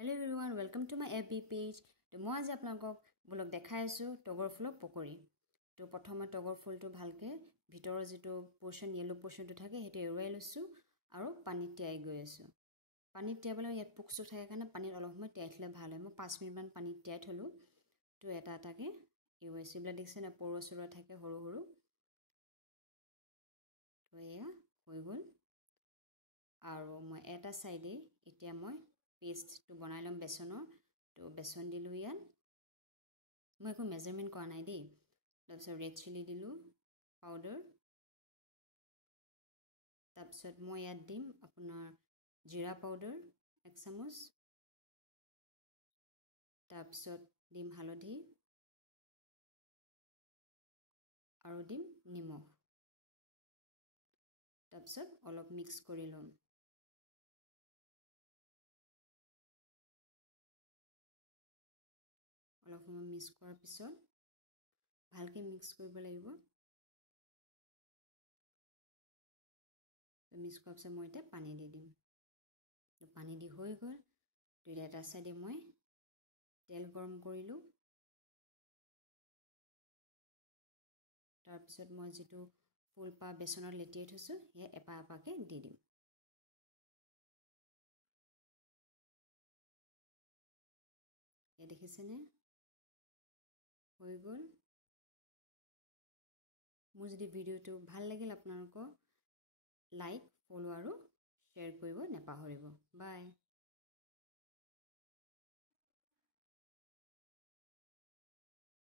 Hello everyone, welcome to my FB page. To moi aji apnalok bolok dekhai asu togor fulo pokori. To prothome togor ful to bhalke bhitor jito portion yellow portion to thake hete eruai losu aro pani tiai goi asu. Pani tiabale yat puksu thake kana pani olop moi tiai thile bhal hoy. Mo 5 minute man pani tiai tholu. To eta atake eruai sibla dikse na poro sura thake horu horu. To eya hoi gol. Aro moi eta side etia moi paste to banai lom besono to beson dilu yan moi ko measurement ko anai dei tapsot red chili dilu powder tapsot moi add dim apunar jira powder 1 চামুচ tapsot dim halodhi aro dim nimok tapsot olop mix kori lom অলপ সময় mix কৰাৰ পিছত ভালকে mix কৰিব লাগিব তো mix কৰাৰ পিছত মই এটা পানী দি দিম তো পানী দি হৈ গল তো এটা সাইডে মই তেল গৰম কৰিলো তাৰ পিছত মই যেটো ফুলপা বেসনৰ লেটিয়াই থৈছো হে এপা এপাকে দি দিম এ দেখিছেনে হৈ গল মোৰ যদি ভিডিওটো ভাল লাগিল আপোনালোকক লাইক ফলো আৰু শেয়াৰ কৰিব নেপাহৰিব বাই